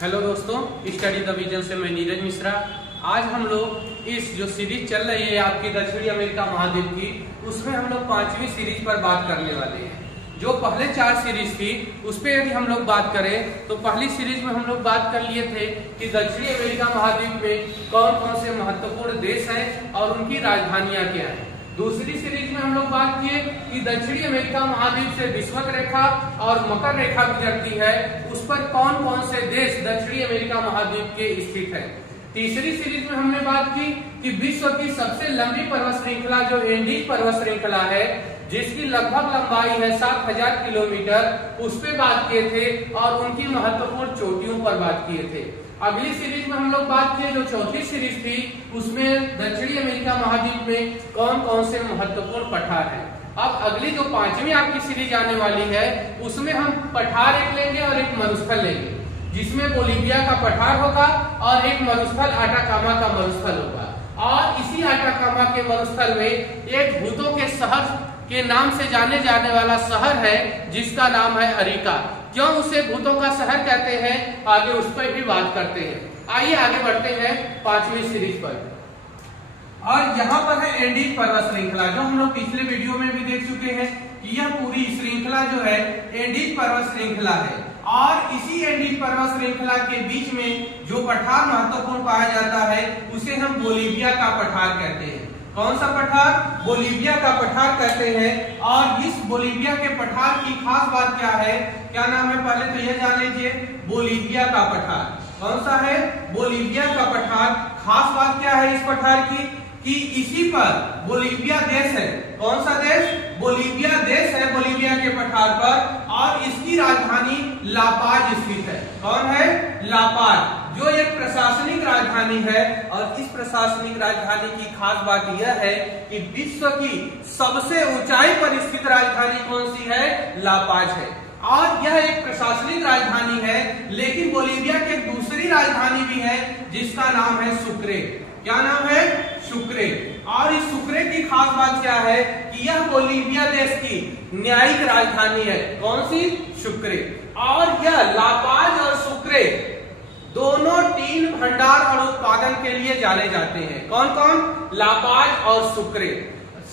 Hello दोस्तों, study the vision से मैं नीरज मिश्रा। आज हम लोग इस जो सीरीज चल रही है आपकी दक्षिणी अमेरिका महाद्वीप की, उसमें हम लोग 5वीं सीरीज पर बात करने वाले हैं। जो पहले 4 सीरीज थी उस पर यदि हम लोग बात करें तो पहली सीरीज में हम लोग बात कर लिए थे कि दक्षिणी अमेरिका महाद्वीप में कौन कौन से महत्वपूर्ण देश हैं और उनकी राजधानियां क्या हैं। दूसरी सीरीज में हम लोग बात किए कि दक्षिणी अमेरिका महाद्वीप से विषुवत रेखा और मकर रेखा गुजरती है, उस पर कौन कौन से देश दक्षिणी अमेरिका महाद्वीप के स्थित है। तीसरी सीरीज में हमने बात की कि विश्व की सबसे लंबी पर्वत श्रृंखला जो एंडीज पर्वत श्रृंखला है, जिसकी लगभग लंबाई है 7000 किलोमीटर, उस पे बात किए थे और उनकी महत्वपूर्ण चोटियों पर बात किए थे। अगली सीरीज में हम लोग बात किए, जो चौथी सीरीज थी, उसमें दक्षिणी अमेरिका महाद्वीप में कौन कौन से महत्वपूर्ण पठार हैं। अब अगली जो 5वीं आपकी सीरीज आने वाली है, उसमें हम पठार एक लेंगे और एक मरुस्थल लेंगे, जिसमें बोलिविया का पठार होगा और एक मरुस्थल अटाकामा का मरुस्थल होगा। और इसी अटाकामा के मरुस्थल में एक भूतों के शहर के नाम से जाने जाने वाला शहर है, जिसका नाम है अरिका। क्यों उसे भूतों का शहर कहते हैं, आगे उस पर भी बात करते हैं। आइए आगे बढ़ते हैं 5वीं सीरीज पर। और यहाँ पर है एंडीज पर्वत श्रृंखला, जो हम लोग पिछले वीडियो में भी देख चुके हैं कि यह पूरी श्रृंखला जो है एंडीज पर्वत श्रृंखला है। और इसी एंडीज पर्वत श्रृंखला के बीच में जो पठार महत्वपूर्ण पाया जाता है, उसे हम बोलिविया का पठार कहते हैं। कौन सा पठार? बोलिविया का पठार कहते हैं। और इस बोलिविया के पठार की खास बात क्या है, क्या नाम है, पहले तो यह जान लीजिए, बोलिविया का पठार। कौन सा है? बोलिविया का पठार। खास बात क्या है इस पठार की कि इसी पर बोलिविया देश है। कौन सा देश? बोलिविया देश है बोलिविया के पठार पर, और इसकी राजधानी लापाज स्थित है। कौन है? लापाज, जो एक प्रशासनिक राजधानी है। और इस प्रशासनिक राजधानी की खास बात यह है कि विश्व की सबसे ऊंचाई पर स्थित राजधानी कौन सी है? लापाज है। और यह एक प्रशासनिक राजधानी है, लेकिन बोलिविया की दूसरी राजधानी भी है, जिसका नाम है सुक्रे। क्या नाम है? सुक्रे। और इस सुक्रे की खास बात क्या है कि यह बोलिविया देश की न्यायिक राजधानी है। कौन सी? सुक्रे। और यह लापाज और सुक्रे दोनों टीन भंडार और उत्पादन के लिए जाने जाते हैं। कौन कौन? लापाज और सुक्रे।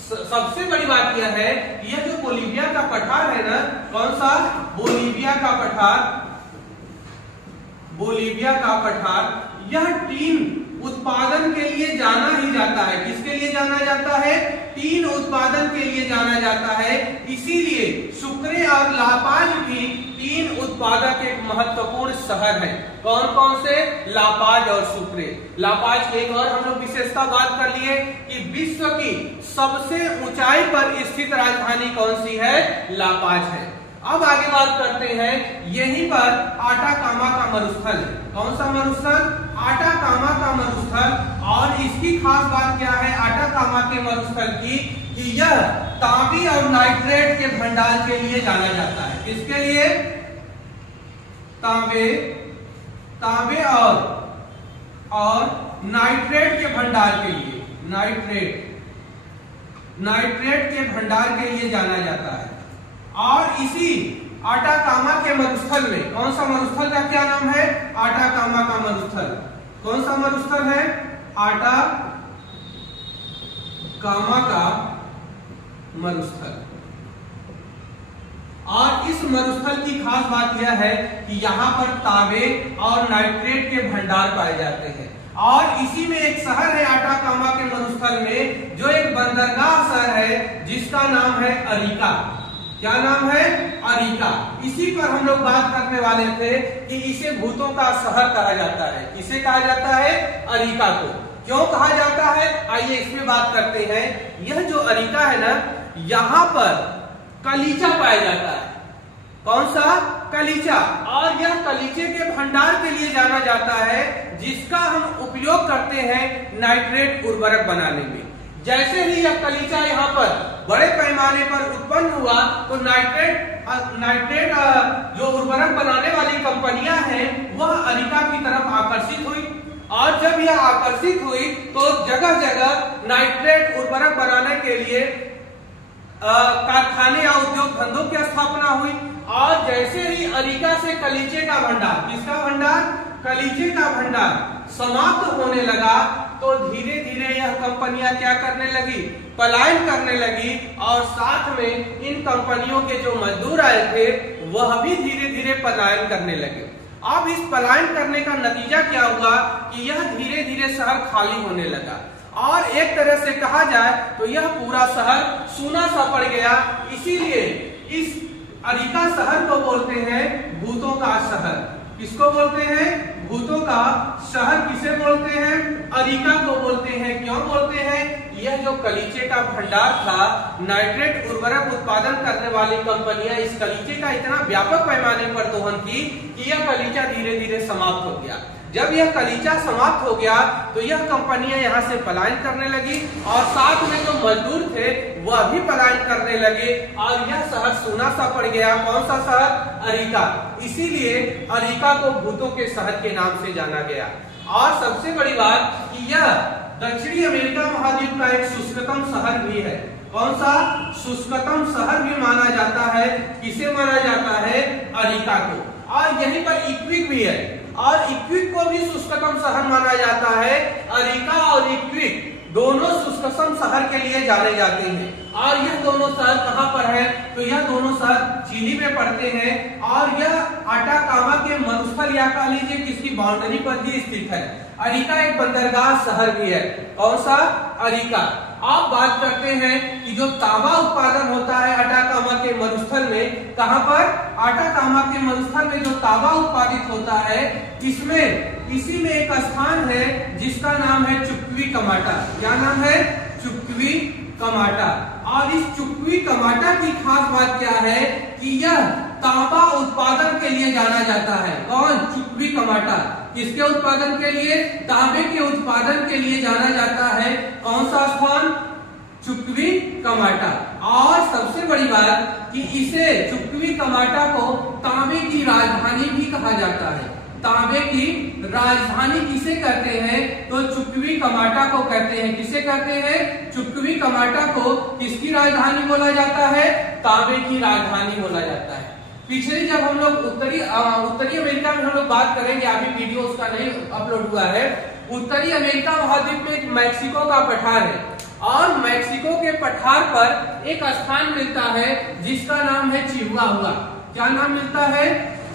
सबसे बड़ी बात यह है, यह जो बोलिविया का पठार है ना, कौन सा? बोलिविया का पठार। बोलिविया का पठार यह टीन उत्पादन के लिए जाना ही जाता है। किसके लिए जाना जाता है? टीन उत्पादन के लिए जाना जाता है। इसीलिए सुक्रे और लापाज भी टीन उत्पादक एक महत्वपूर्ण शहर है। कौन कौन से? लापाज और सुक्रे। लापाज की एक और हम लोग विशेषता बात कर लिए कि विश्व की सबसे ऊंचाई पर स्थित राजधानी कौन सी है? लापाज है। अब आगे बात करते हैं, यहीं पर अटाकामा का मरुस्थल है। कौन सा मरुस्थल? अटाकामा का मरुस्थल। और इसकी खास बात क्या है अटाकामा के मरुस्थल की कि यह तांबे और नाइट्रेट के भंडार के लिए जाना जाता है। किसके लिए? तांबे और नाइट्रेट के भंडार के लिए। नाइट्रेट के भंडार के लिए जाना जाता है। और इसी अटाकामा के मरुस्थल में, कौन सा मरुस्थल का क्या नाम है? अटाकामा का मरुस्थल। कौन सा मरुस्थल है? अटाकामा का मरुस्थल। और इस मरुस्थल की खास बात यह है कि यहाँ पर तांबे और नाइट्रेट के भंडार पाए जाते हैं। और इसी में एक शहर है अटाकामा के मरुस्थल में, जो एक बंदरगाह शहर है, जिसका नाम है अरिका। क्या नाम है? अरिका। इसी पर हम लोग बात करने वाले थे कि इसे भूतों का शहर कहा जाता है। किसे कहा जाता है? अरिका को। क्यों कहा जाता है, आइए इसमें बात करते हैं। यह जो अरिका है ना, यहाँ पर कलीचा पाया जाता है। कौन सा? कलीचा। और यह कलीचे के भंडार के लिए जाना जाता है, जिसका हम उपयोग करते हैं नाइट्रेट उर्वरक बनाने में। जैसे ही यह कलीचा यहाँ पर बड़े पैमाने पर उत्पन्न हुआ, तो नाइट्रेट जो उर्वरक बनाने वाली कंपनियां हैं, वह अरिका की तरफ आकर्षित हुई। और जब यह आकर्षित हुई तो जगह जगह नाइट्रेट उर्वरक बनाने के लिए कारखाने या उद्योग धंधों की स्थापना हुई। और जैसे ही अरिका से कलीचे का भंडार, किसका भंडार? कलीचे का भंडार समाप्त होने लगा तो धीरे धीरे यह कंपनियां क्या करने लगी, पलायन करने लगी, और साथ में इन कंपनियों के जो मजदूर आए थे वह भी धीरे धीरे पलायन करने लगे। अब इस पलायन करने का नतीजा क्या हुआ कि यह धीरे धीरे शहर खाली होने लगा, और एक तरह से कहा जाए तो यह पूरा शहर सूना सा पड़ गया। इसीलिए इस अरिका शहर को बोलते हैं भूतों का शहर। किसको बोलते हैं? भूतों का शहर। किसे बोलते हैं? अरिका को बोलते हैं। क्यों बोलते हैं? यह जो कलीचे का भंडार था, नाइट्रेट उर्वरक उत्पादन करने वाली कंपनियां इस कलीचे का इतना व्यापक पैमाने पर दोहन की कि यह कलीचा धीरे धीरे समाप्त हो गया। जब यह कलीचा समाप्त हो गया तो यह कंपनियां यहाँ से पलायन करने लगी, और साथ में जो मजदूर थे वह भी पलायन करने लगे, और यह शहर सूना सा पड़ गया। कौन सा शहर? अरिका। इसीलिए अरिका को भूतों के शहर के नाम से जाना गया। और सबसे बड़ी बात कि यह दक्षिणी अमेरिका महाद्वीप का एक शुष्कतम शहर भी है। कौन सा? शुष्कतम शहर भी माना जाता है। किसे माना जाता है? अरिका को। और यहीं पर इक्विक भी है, और इक्विक को भी शुष्कतम शहर माना जाता है। अरिका और इक्विक दोनों शुष्कतम शहर के लिए जाने जाते हैं। और यह दोनों शहर कहाँ पर है? तो यह दोनों शहर चिली में पड़ते हैं, और यह अटाकामा के मरुस्थल या कह लीजिए किसकी बाउंड्री पर भी स्थित है। अरिका एक बंदरगाह शहर भी है। कौन सा? अरिका। आप बात करते हैं कि जो तांबा उत्पादन होता है अटाकामा के मरुस्थल में, कहां पर? अटाकामा के मरुस्थल में जो तांबा उत्पादित होता है, इसी में एक स्थान है जिसका नाम है चुक्वी कमाटा। क्या नाम है? चुक्वी कमाटा। और इस चुक्वी कमाटा की खास बात क्या है कि यह तांबा उत्पादन के लिए जाना जाता है। कौन? चुक्वी कमाटा। किसके उत्पादन के लिए? तांबे के उत्पादन के लिए जाना जाता है। कौन सा स्थान? चुक्वी कमाटा। और सबसे बड़ी बात कि इसे चुक्वी कमाटा को तांबे की राजधानी भी कहा जाता है। तांबे की राजधानी किसे कहते हैं? तो चुक्वी कमाटा को कहते हैं। किसे कहते हैं? चुक्वी कमाटा को किसकी राजधानी बोला जाता है? तांबे की राजधानी बोला जाता है। पिछले जब हम लोग उत्तरी अमेरिका में हम लोग बात करेंगे, अभी वीडियो उसका नहीं अपलोड हुआ है। उत्तरी अमेरिका महाद्वीप में एक मैक्सिको का पठार है, और मैक्सिको के पठार पर एक स्थान मिलता है जिसका नाम है चिहुआहुआ। क्या नाम मिलता है?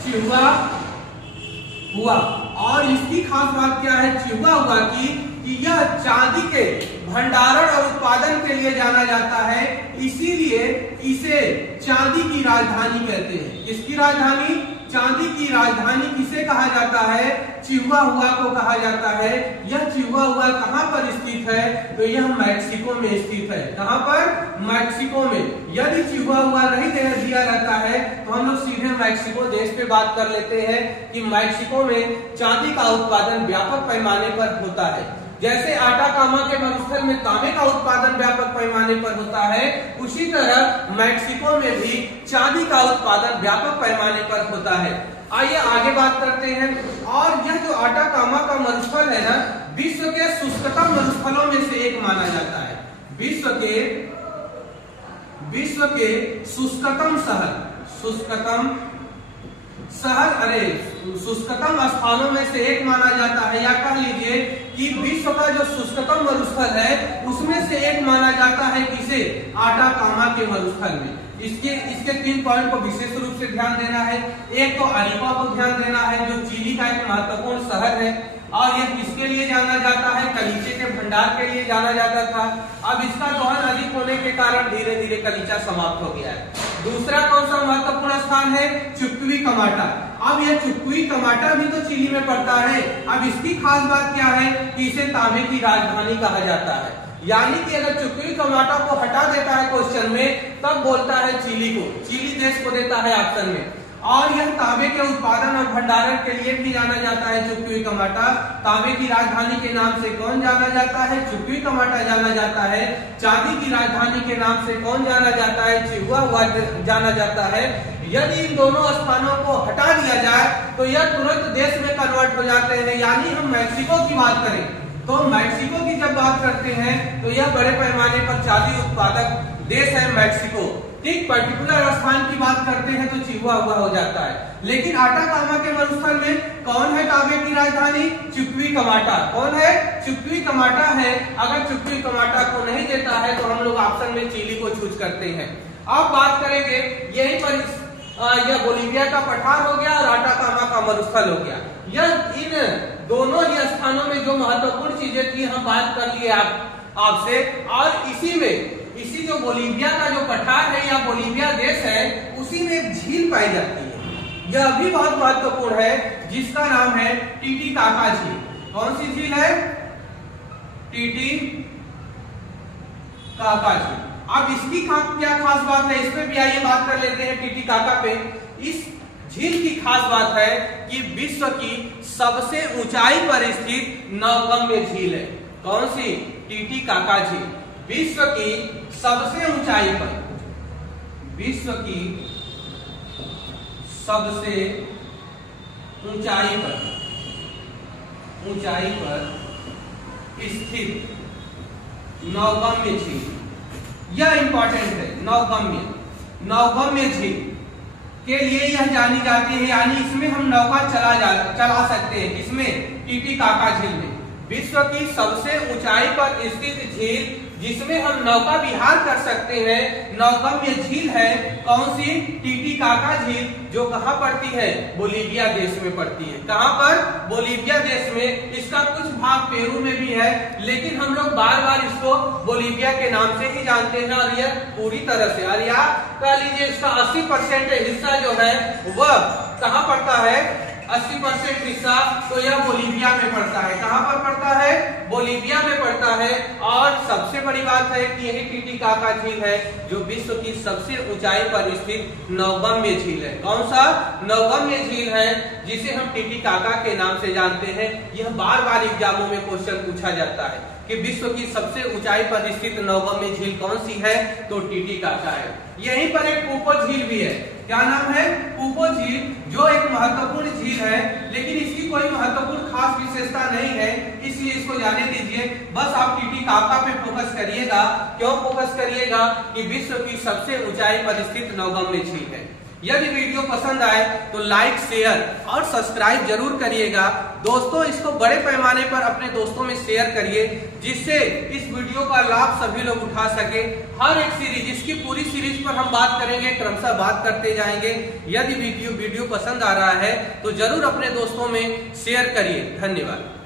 चिहुआहुआ। और इसकी खास बात क्या है चिहुआहुआ की कि यह चांदी के भंडारण और उत्पादन के लिए जाना जाता है। इसीलिए इसे चांदी की राजधानी कहते हैं। किसकी राजधानी? चांदी की राजधानी किसे कहा जाता है? चिहुआहुआ को कहा जाता है। यह चिहुआहुआ कहाँ पर स्थित है? तो यह मैक्सिको में स्थित है। कहाँ पर? मैक्सिको में। यदि चिहुआहुआ नहीं दिया रहता है तो हम लोग सीधे मैक्सिको देश पे बात कर लेते हैं कि मैक्सिको में चांदी का उत्पादन व्यापक पैमाने पर होता है। जैसे अटाकामा के मरुस्थल में तांबे का उत्पादन व्यापक पैमाने पर होता है, उसी तरह मैक्सिको में भी चांदी का उत्पादन व्यापक पैमाने पर होता है। आइए आगे बात करते हैं। और यह जो अटाकामा का मरुस्थल है ना, विश्व के शुष्कतम मरुस्थलों में से एक माना जाता है। विश्व के शुष्कतम शुष्कतम स्थानों में से एक माना जाता है, या कह लीजिए कि विश्व का जो शुष्कतम मरुस्थल है उसमें से एक माना जाता है। किसे? अटाकामा के मरुस्थल में। इसके 3 पॉइंट को विशेष रूप से ध्यान देना है। एक तो अरिका को ध्यान देना है जो चिली का एक महत्वपूर्ण शहर है, और यह किसके लिए जाना जाता है? कलीचे के भंडार के लिए जाना जाता था। अब इसका दोहन अधिक होने के कारण धीरे धीरे कलीचा समाप्त हो गया है। दूसरा कौन सा महत्वपूर्ण स्थान है? चुक्वी कमाटा। अब यह चुक्वी कमाटा भी तो चिली में पड़ता है। अब इसकी खास बात क्या है कि इसे तांबे की राजधानी कहा जाता है। यानी कि अगर चुक्वी कमाटा को हटा देता है क्वेश्चन में, तब बोलता है चिली को, चिली देश को देता है ऑप्शन में। और यह तांबे के उत्पादन और भंडारण के लिए भी जाना जाता है चुक्वी कमाटा। तांबे की राजधानी के नाम से कौन जाना जाता है? चुक्वी कमाटा जाना जाता है। चांदी की राजधानी के नाम से कौन जाना जाता है? चिहुआहुआ जाना जाता है। यदि इन दोनों स्थानों को हटा दिया जाए तो यह तुरंत देश में कन्वर्ट हो जाते हैं। यानी हम मैक्सिको की बात करें तो मैक्सिको की जब बात करते हैं तो यह बड़े पैमाने पर चांदी उत्पादक देश है मैक्सिको। ठीक पर्टिकुलर स्थान की बात करते हैं तो चिहुआ हुआ हो जाता है। लेकिन आटाकामा के मरुस्थल में कौन है काव्य की राजधानी? चुक्वीकमाटा। कौन है? चुक्वीकमाटा है। अगर चुक्वीकमाटा को नहीं देता है तो हम लोग ऑप्शन में चिली को चूज करते हैं। अब बात करेंगे यहीं पर यह बोलीविया का पठार हो गया और आटाकामा का मरुस्थल हो गया। यह इन दोनों ही स्थानों में जो महत्वपूर्ण चीजें थी हम बात कर लिए आपसे, और इसी जो बोलीविया का जो पठार है या बोलीविया देश है उसी में एक झील पाई जाती है। यह भी बहुत महत्वपूर्ण है जिसका नाम है टीटीकाका झील। कौन सी झील है? टीटीकाका झील। अब इसकी क्या खास बात है, इस पे भी आइए बात कर लेते हैं। टीटीकाका पे इस झील की खास बात है कि विश्व की सबसे ऊंचाई पर स्थित नवगम्य झील है। कौन सी? टीटीकाका झील। विश्व की सबसे ऊंचाई पर, विश्व की सबसे ऊंचाई पर स्थित नवगम्य झील, यह इंपॉर्टेंट है। नवगम्य झील के लिए यह जानी जाती है, यानी इसमें हम नौका चला सकते हैं। इसमें टीटीकाका झील में विश्व की सबसे ऊंचाई पर स्थित झील जिसमें हम नौका विहार कर सकते हैं, नवगम्य झील है। कौन सी? टीटीकाका झील, जो कहाँ पड़ती है? बोलीविया देश में पड़ती है। कहाँ पर? बोलीविया देश में। इसका कुछ भाग पेरू में भी है, लेकिन हम लोग बार बार इसको बोलीविया के नाम से ही जानते हैं। और यह पूरी तरह से, और या कह लीजिए इसका 80% हिस्सा जो है वह कहाँ पड़ता है? 80% हिस्सा तो यह बोलीविया में पड़ता है। कहाँ पर पड़ता है? बोलीविया में पड़ता है। और सबसे बड़ी बात है कि यही टीटीकाका झील है जो विश्व की सबसे ऊंचाई पर स्थित नवगम्य झील है। कौन सा? नवगम्य झील है, जिसे हम टीटीकाका के नाम से जानते हैं। यह बार बार एग्जामों में क्वेश्चन पूछा जाता है कि विश्व की सबसे ऊंचाई पर स्थित नवगम्य झील कौन सी है? तो टीटीकाका है। यहीं पर एक पूपो झील भी है। क्या नाम है? पूपो झील, जो एक महत्वपूर्ण झील है, लेकिन इसकी कोई महत्वपूर्ण खास विशेषता नहीं है, इसलिए इसको जाने दीजिए। बस आप टीटीकाका पे फोकस करिएगा। क्यों फोकस करिएगा? कि विश्व की सबसे ऊंचाई पर स्थित नवगम्य झील है। यदि वीडियो पसंद आए तो लाइक, शेयर और सब्सक्राइब जरूर करिएगा। दोस्तों, इसको बड़े पैमाने पर अपने दोस्तों में शेयर करिए, जिससे इस वीडियो का लाभ सभी लोग उठा सके। हर एक सीरीज, इसकी पूरी सीरीज पर हम बात करेंगे, क्रमशः बात करते जाएंगे। यदि वीडियो पसंद आ रहा है तो जरूर अपने दोस्तों में शेयर करिए। धन्यवाद।